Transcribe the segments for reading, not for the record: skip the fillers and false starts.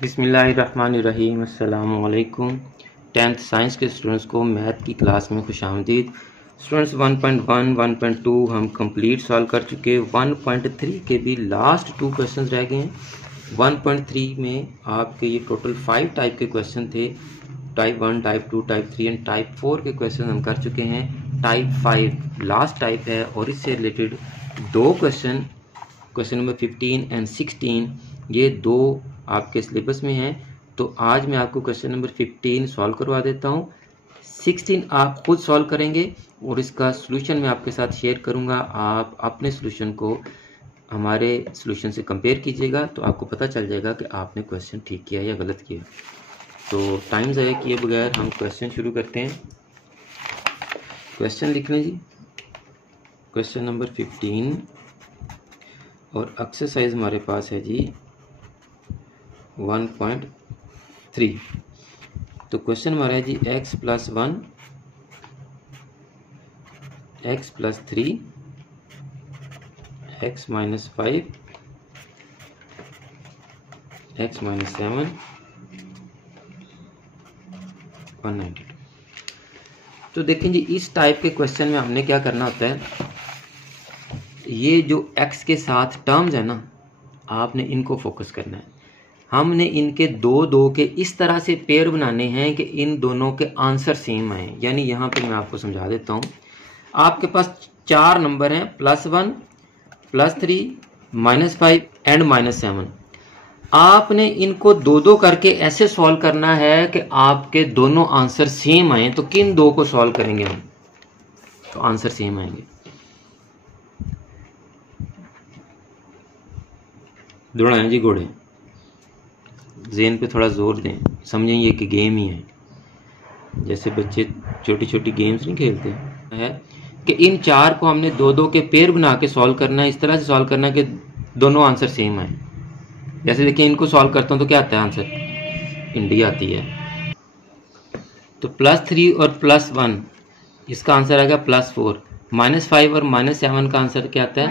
बिस्मिल्लाहिर्रहमानिर्रहीम। अस्सलाम वालेकुम। 10th साइंस के स्टूडेंट्स को मैथ की क्लास में खुशामदीद। स्टूडेंट्स 1.1, 1.2 हम कंप्लीट सॉल्व कर चुके। 1.3 के भी लास्ट 2 क्वेश्चन रह गए हैं। 1.3 में आपके ये टोटल 5 टाइप के क्वेश्चन थे। Type 1, type 2, type 3 and type 4 के क्वेश्चन हम कर चुके हैं। टाइप 5 लास्ट टाइप है और इससे रिलेटेड 2 क्वेश्चन नंबर 15 एंड 16 ये 2 आपके सिलेबस में हैं। तो आज मैं आपको क्वेश्चन नंबर 15 सॉल्व करवा देता हूँ। 16 आप खुद सॉल्व करेंगे और इसका सॉल्यूशन मैं आपके साथ शेयर करूँगा। आप अपने सॉल्यूशन को हमारे सॉल्यूशन से कंपेयर कीजिएगा तो आपको पता चल जाएगा कि आपने क्वेश्चन ठीक किया या गलत किया। तो टाइम ज़ाया किए बगैर हम क्वेश्चन शुरू करते हैं। क्वेश्चन लिख लें जी, क्वेश्चन नंबर 15 और एक्सरसाइज हमारे पास है जी 1.3। तो क्वेश्चन हमारा है जी x + 1, x + 3, x - 5, x - 7, 192। तो देखें जी, इस टाइप के क्वेश्चन में हमने क्या करना होता है, ये जो x के साथ टर्म्स है ना, आपने इनको फोकस करना है। हमने इनके दो के इस तरह से पेयर बनाने हैं कि इन दोनों के आंसर सेम आए। यानी यहाँ पे मैं आपको समझा देता हूँ। आपके पास 4 नंबर हैं, +1, +3, -5 एंड -7। आपने इनको 2 करके ऐसे सॉल्व करना है कि आपके दोनों आंसर सेम आए। तो किन 2 को सॉल्व करेंगे हम, तो आंसर सेम आएंगे। दौड़ाएं जी घोड़े, ज़हन पे थोड़ा जोर दें, समझें ये कि गेम ही है। जैसे बच्चे छोटी छोटी गेम्स नहीं खेलते हैं कि इन 4 को हमने 2 के पेयर बना के सॉल्व करना है। इस तरह से सॉल्व करना है कि दोनों आंसर सेम आए। जैसे देखिए, इनको सॉल्व करता हूँ तो क्या आता है आंसर, इंडी आती है। तो +3 और +1 इसका आंसर आ गया +4। -5 और -7 का आंसर क्या आता है,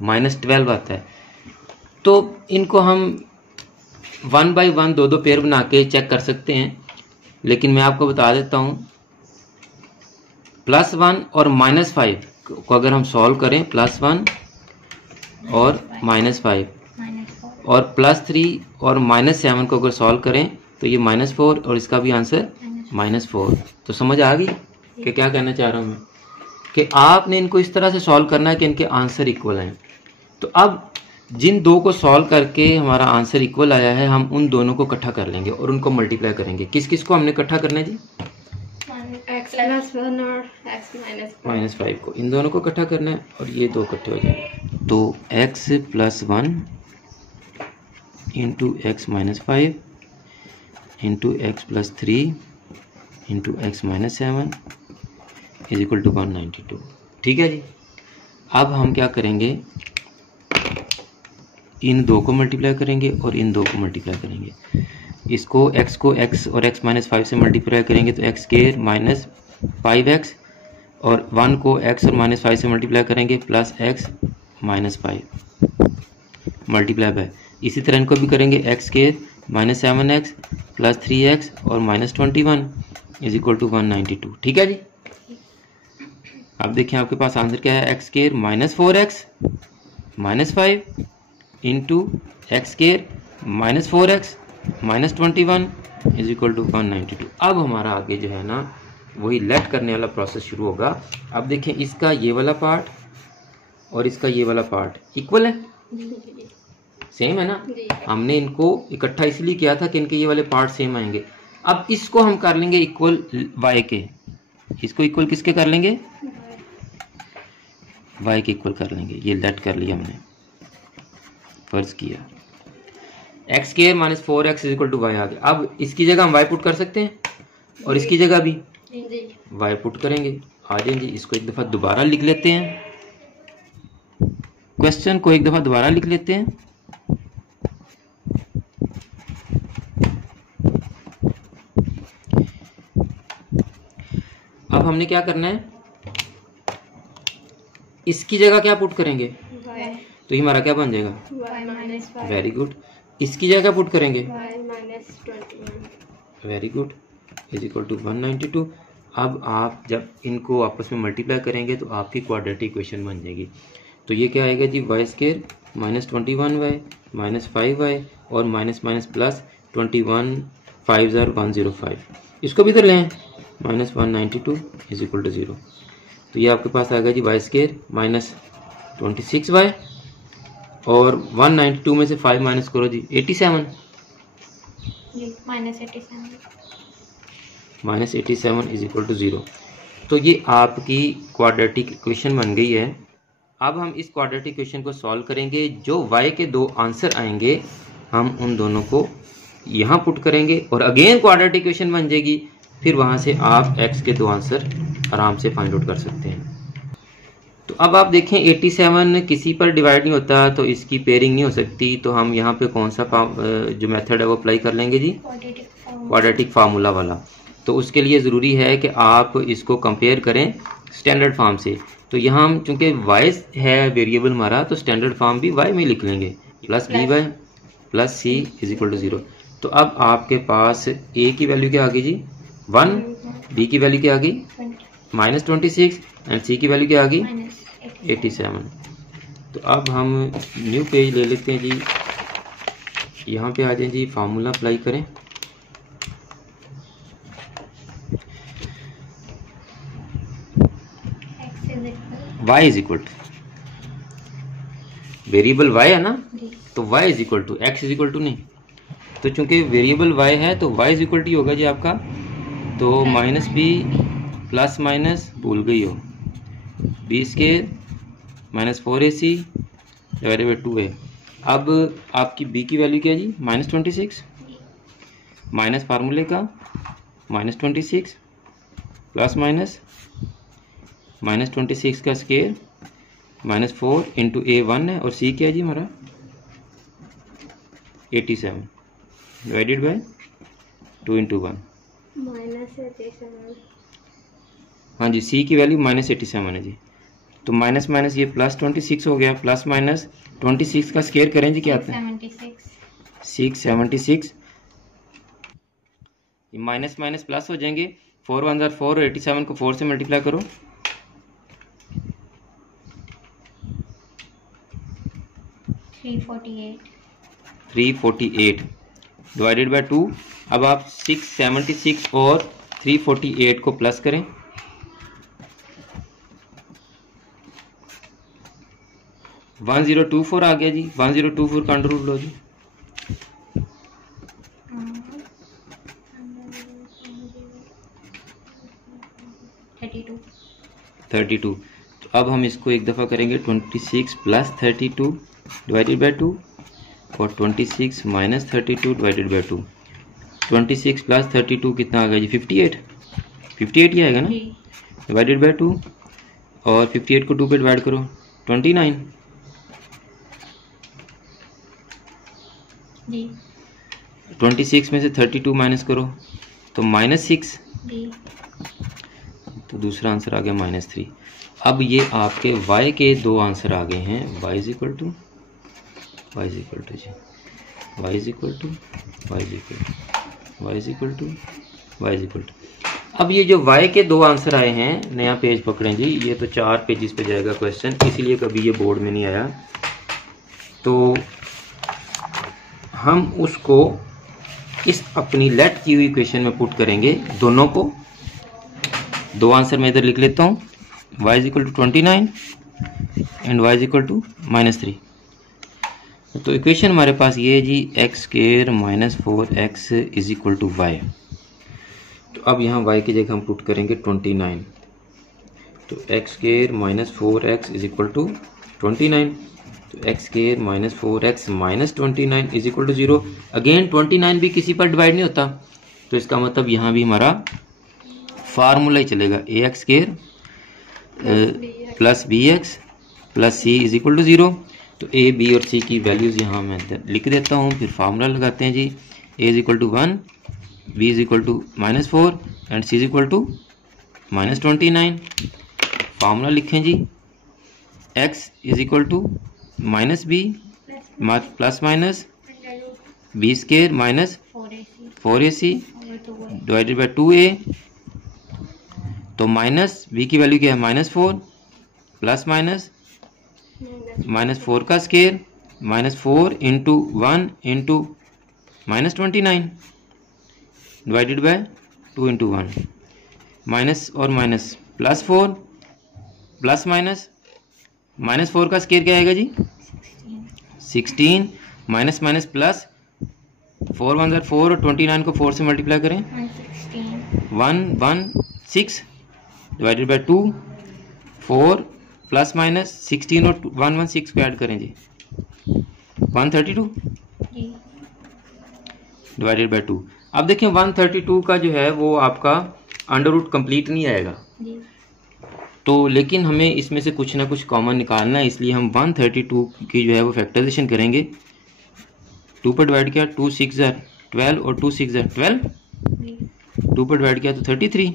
-12 आता है। तो इनको हम 1 बाय 1 2 पेयर बना के चेक कर सकते हैं। लेकिन मैं आपको बता देता हूँ, +1 और -5 को अगर हम सॉल्व करें, +1 और -5 और +3 और -7 को अगर सॉल्व करें तो ये -4 और इसका भी आंसर -4। तो समझ आ गई कि क्या कहना चाह रहा हूँ मैं, कि आपने इनको इस तरह से सॉल्व करना है कि इनके आंसर इक्वल आए। तो अब जिन 2 को सॉल्व करके हमारा आंसर इक्वल आया है, हम उन दोनों को इकट्ठा कर लेंगे और उनको मल्टीप्लाई करेंगे। किस किस को हमने इकट्ठा करना है जी, x + 1 और x - 5 को, इन दोनों को इकट्ठा करना है और ये 2 इकट्ठे हो जाएंगे। तो x + 1 into x - 5 into x + 3 into x - 7 is equal to 192। ठीक है जी। अब हम क्या करेंगे, इन 2 को मल्टीप्लाई करेंगे और इन 2 को मल्टीप्लाई करेंगे। इसको x को x और x - 5 से मल्टीप्लाई करेंगे तो x² - 5x, और 1 को x और -5 से मल्टीप्लाई करेंगे +x - 5 मल्टीप्लाई बाय। इसी तरह इनको भी करेंगे, x² - 7x + 3x और -21 इज इक्वल टू 192। ठीक है जी। अब देखिए आपके पास आंसर क्या है, x² - 4x - 5 into x² - 4x -21 is equal to 192। अब हमारा आगे जो है ना, वही लेट करने वाला प्रोसेस शुरू होगा। अब देखें, इसका ये वाला पार्ट और इसका ये वाला पार्ट इक्वल है, सेम है ना। हमने इनको इकट्ठा इसलिए किया था कि इनके ये वाले पार्ट सेम आएंगे। अब इसको हम कर लेंगे इक्वल y के, इसको इक्वल किसके कर लेंगे, y के इक्वल कर लेंगे। ये लेट कर लिया हमने, फर्ज किया, x² - 4x is equal to y आ गया। अब इसकी जगह हम y पुट कर सकते हैं और इसकी जगह भी y पुट करेंगे। आ जाए जी, इसको एक दफ़ा दोबारा लिख लेते हैं, क्वेश्चन को एक दफ़ा दोबारा लिख लेते हैं। अब हमने क्या करना है, इसकी जगह क्या पुट करेंगे, तो ये हमारा क्या बन जाएगा, y minus 5 वेरी गुड। इसकी जगह पुट करेंगे, y minus 21 very good, is equal to 192। अब आप जब इनको आपस में मल्टीप्लाई करेंगे तो आपकी क्वाड्रेटिक इक्वेशन बन जाएगी। तो ये क्या आएगा जी, Y square minus 21y minus 5y और माइनस माइनस प्लस 21 5 105। इसको भी इधर लें, माइनस 192 इज इक्वल टू 0। तो ये आपके पास आएगा जी वाई स्केयर माइनस 26y और 192 में से 5 माइनस करो जी 87 जी माइनस 87 इज इक्वल टू 0। तो ये आपकी क्वाड्रेटिक इक्वेशन बन गई है। अब हम इस क्वाड्रेटिक इक्वेशन को सॉल्व करेंगे। जो y के दो आंसर आएंगे हम उन दोनों को यहाँ पुट करेंगे और अगेन क्वाड्रेटिक इक्वेशन बन जाएगी। फिर वहाँ से आप x के दो आंसर आराम से फाइंड आउट कर सकते हैं। तो अब आप देखें 87 किसी पर डिवाइड नहीं होता तो इसकी पेयरिंग नहीं हो सकती। तो हम यहाँ पे कौन सा जो मेथड है वो अप्लाई कर लेंगे जी, क्वाड्रेटिक फार्मूला वाला। तो उसके लिए ज़रूरी है कि आप इसको कंपेयर करें स्टैंडर्ड फॉर्म से। तो यहाँ हम चूंकि y है वेरिएबल हमारा, तो स्टैंडर्ड फॉर्म भी y में लिख लेंगे, plus b y plus C is equal to 0। तो अब आपके पास a की वैल्यू क्या आ गई जी 1, b की वैल्यू क्या आ गई माइनस 26 एंड c की वैल्यू क्या आ गई 87। तो अब हम न्यू पेज ले लेते हैं जी, यहाँ पे आ जाए जी, फार्मूला अप्लाई करें। y is equal to variable y है ना, तो y is equal to x is equal to नहीं। तो चूंकि वेरिएबल y है तो y इज इक्वल टू होगा जी आपका, तो माइनस बी प्लस माइनस भूल गई हो b square minus 4ac divided by 2a। अब आपकी b की वैल्यू क्या है जी माइनस 26 माइनस फार्मूले का माइनस 26 प्लस माइनस माइनस 26 का स्केयर माइनस 4 इंटू ए 1 है और सी क्या है जी हमारा 87 डिवाइडेड बाय 2 इंटू 1 माइनस 87। हाँ जी, सी की वैल्यू माइनस 87 है जी। तो माइनस माइनस ये प्लस 26 हो गया, प्लस माइनस 26 का स्केयर करें जी क्या आता है 676। ये माइनस माइनस प्लस हो जाएंगे, 4 1 4 और 87 को 4 से मल्टीप्लाई करो, 348 डिवाइडेड बाय 2। अब आप 676 और 348 को प्लस करें, वन 1024 आ गया जी, 1024 का अंडर रूट लो जी, 32। तो अब हम इसको एक दफ़ा करेंगे 26 प्लस 32 डिवाइडेड बाई 2 और 26 माइनस 32 डिवाइडेड बाई 2। 26 प्लस 32 कितना आ गया जी 58 ही आएगा ना, डिवाइडेड बाई 2 और 58 को 2 पे डिवाइड करो 29 जी। 26 में से 32 माइनस करो तो माइनस 6 जी। तो दूसरा आंसर आ गया -3। अब ये आपके y के दो आंसर आ गए हैं, y इज इक्वल टू जी, y is equal to y is equal to y is equal to. अब ये जो y के दो आंसर आए हैं, नया पेज पकड़ें जी, ये तो 4 पेजेस पे जाएगा क्वेश्चन, इसीलिए कभी ये बोर्ड में नहीं आया। तो हम उसको इस अपनी लेट की हुई इक्वेशन में पुट करेंगे, दोनों को। दो आंसर मैं इधर लिख लेता हूँ, y is equal to 29 and y is equal to -3। तो इक्वेशन हमारे पास ये है जी, X square minus 4x is equal to Y. तो अब यहाँ y की जगह हम पुट करेंगे 29, तो x square minus 4x is equal to 29। तो x square minus 4x minus 29 is equal to 0। Again 29 भी किसी पर डिवाइड नहीं होता, तो इसका मतलब यहाँ भी हमारा फार्मूला ही चलेगा, A X square plus B X plus C is equal to 0। तो ए बी और सी की वैल्यूज़ यहाँ मैं लिख देता हूँ, फिर फार्मूला लगाते हैं जी, A is equal to 1, B is equal to -4 and C is equal to -29। Formula लिखें जी, X is equal to minus B plus minus B square minus 4ac divided by 2a। तो माइनस बी की value क्या है -4 plus minus -4 का square -4 into 1 into -29 divided by 2 into 1 minus और minus +4 plus minus -4 का square क्या आएगा जी 16 minus minus plus 4 1 4 और 29 को 4 से मल्टीप्लाई करें 116 डिवाइडेड बाय 2 4 प्लस माइनस 16 और 116 को ऐड करें जी 132 डिवाइडेड बाय 2। अब देखें 132 का जो है वो आपका अंडर रूट कंप्लीट नहीं आएगा तो, लेकिन हमें इसमें से कुछ ना कुछ कॉमन निकालना है, इसलिए हम 132 की जो है वो फैक्टराइजेशन करेंगे। 2 पर डिवाइड किया 2 6 12 और 2 6 12, 2 पर डिवाइड किया तो 33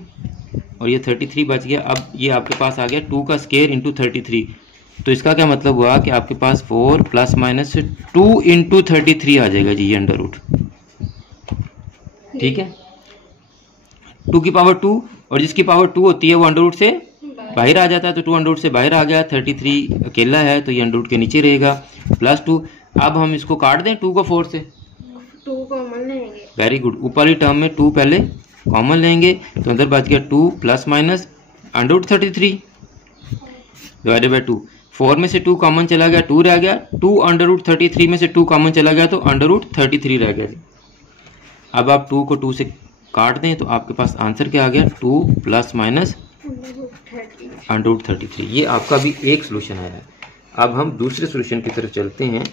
और ये 33 बच गया। अब ये आपके पास आ गया 2 का स्केयर इंटू 33, तो इसका क्या मतलब हुआ कि आपके पास 4 प्लस माइनस 2 इंटू 33 आ जाएगा जी ये अंडर रूट। ठीक है, 2 की पावर 2 और जिसकी पावर 2 होती है वो अंडर रूट से बाहर आ जाता है, तो 2 अंडर रूट से बाहर आ गया, 33 अकेला है तो ये अंडर रूट के नीचे रहेगा +2। अब हम इसको काट दें 2 को 4 से, 2 कॉमन लेंगे। वेरी गुड, ऊपर वाली टर्म में 2 पहले कॉमन लेंगे तो अंदर बच गया 2 plus minus under root 33 divided by 2। 4 में से 2 कॉमन चला गया 2 रह गया, 2 अंडर रूट 33 में से 2 कॉमन चला गया तो अंडर रूट 33 रह गया। अब आप 2 को 2 से काट दें तो आपके पास आंसर क्या आ गया 2 प्लस माइनस अंडर रूट 33। ये आपका भी एक सोल्यूशन आया है। अब हम दूसरे सोल्यूशन की तरफ चलते हैं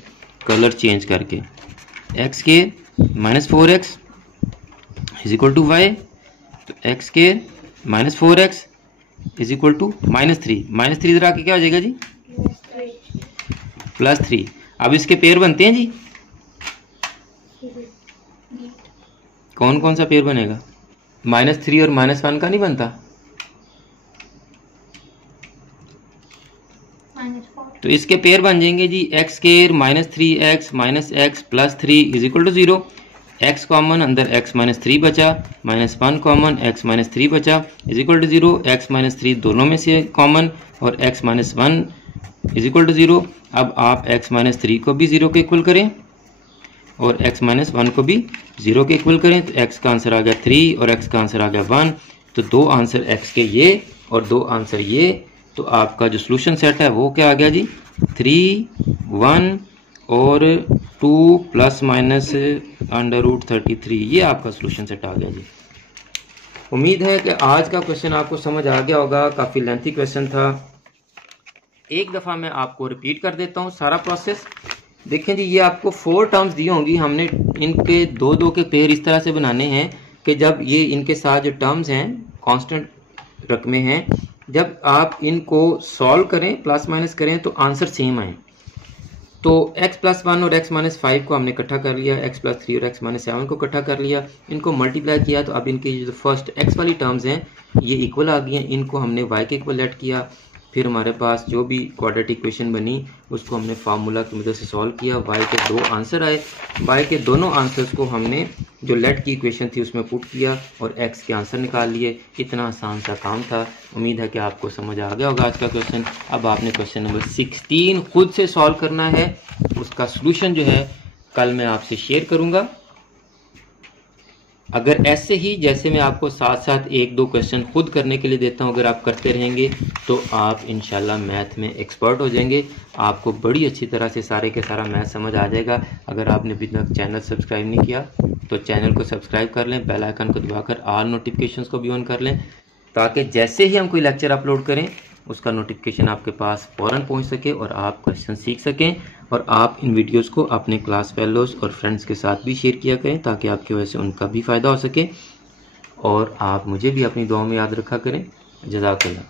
कलर चेंज करके। एक्स के -4x is equal to Y, तो एक्स के -4x इज इक्वल टू -3, -3 इधर आके क्या हो जाएगा जी +3। अब इसके पेयर बनते हैं जी, कौन कौन सा पेयर बनेगा? -3 और -1 का नहीं बनता, तो इसके पेयर बन जाएंगे जी X square -3x -x plus 3 is equal to 0। x common, अंदर x -3 बचा, -1 कॉमन, x -3 बचा इज इक्वल टू 0। x -3 दोनों में से कॉमन और x -1 इज इक्वल टू 0। अब आप x -3 को भी 0 के इक्वल करें और x -1 को भी 0 के इक्वल करें, तो x का आंसर आ गया 3 और x का आंसर आ गया 1। तो 2 आंसर x के ये और 2 आंसर ये, तो आपका जो सॉल्यूशन सेट है वो क्या आ गया जी 3 1 और 2 प्लस माइनस अंडर रूट 33, ये आपका सॉल्यूशन सेट आ गया जी। उम्मीद है कि आज का क्वेश्चन आपको समझ आ गया होगा, काफ़ी लेंथी क्वेश्चन था। एक दफ़ा मैं आपको रिपीट कर देता हूँ सारा प्रोसेस। देखें जी, ये आपको 4 टर्म्स दी होंगी, हमने इनके 2-2 के पेयर इस तरह से बनाने हैं कि जब ये इनके साथ जो टर्म्स हैं कांस्टेंट रकमे हैं, जब आप इनको सॉल्व करें प्लस माइनस करें तो आंसर सेम आए। तो x+1 और x-5 को हमने इकट्ठा कर लिया, x+3 और x-7 को इकट्ठा कर लिया, इनको मल्टीप्लाई किया, तो अब इनकी जो फर्स्ट x वाली टर्म्स हैं ये इक्वल आ गई हैं, इनको हमने y के इक्वल लेट किया। फिर हमारे पास जो भी क्वाड्रेटिक इक्वेशन बनी उसको हमने फार्मूला की मदद से सॉल्व किया, y के 2 आंसर आए। y के दोनों आंसर्स को हमने जो लेट की इक्वेशन थी उसमें पुट किया और x के आंसर निकाल लिए। इतना आसान सा काम था। उम्मीद है कि आपको समझ आ गया होगा आज का क्वेश्चन। अब आपने क्वेश्चन नंबर 16 खुद से सॉल्व करना है, उसका सोल्यूशन जो है कल मैं आपसे शेयर करूँगा। अगर ऐसे ही जैसे मैं आपको साथ साथ 1-2 क्वेश्चन खुद करने के लिए देता हूं, अगर आप करते रहेंगे तो आप इंशाल्लाह मैथ में एक्सपर्ट हो जाएंगे। आपको बड़ी अच्छी तरह से सारे के सारा मैथ समझ आ जाएगा। अगर आपने अभी तक चैनल सब्सक्राइब नहीं किया तो चैनल को सब्सक्राइब कर लें, बेल आइकन को दबाकर ऑल नोटिफिकेशंस को भी ऑन कर लें, ताकि जैसे ही हम कोई लेक्चर अपलोड करें उसका नोटिफिकेशन आपके पास फ़ौरन पहुंच सके और आप क्वेश्चन सीख सकें। और आप इन वीडियोस को अपने क्लास फेलोज और फ्रेंड्स के साथ भी शेयर किया करें, ताकि आपकी वजह से उनका भी फ़ायदा हो सके। और आप मुझे भी अपनी दुआ में याद रखा करें। जज़ाकल्लाह।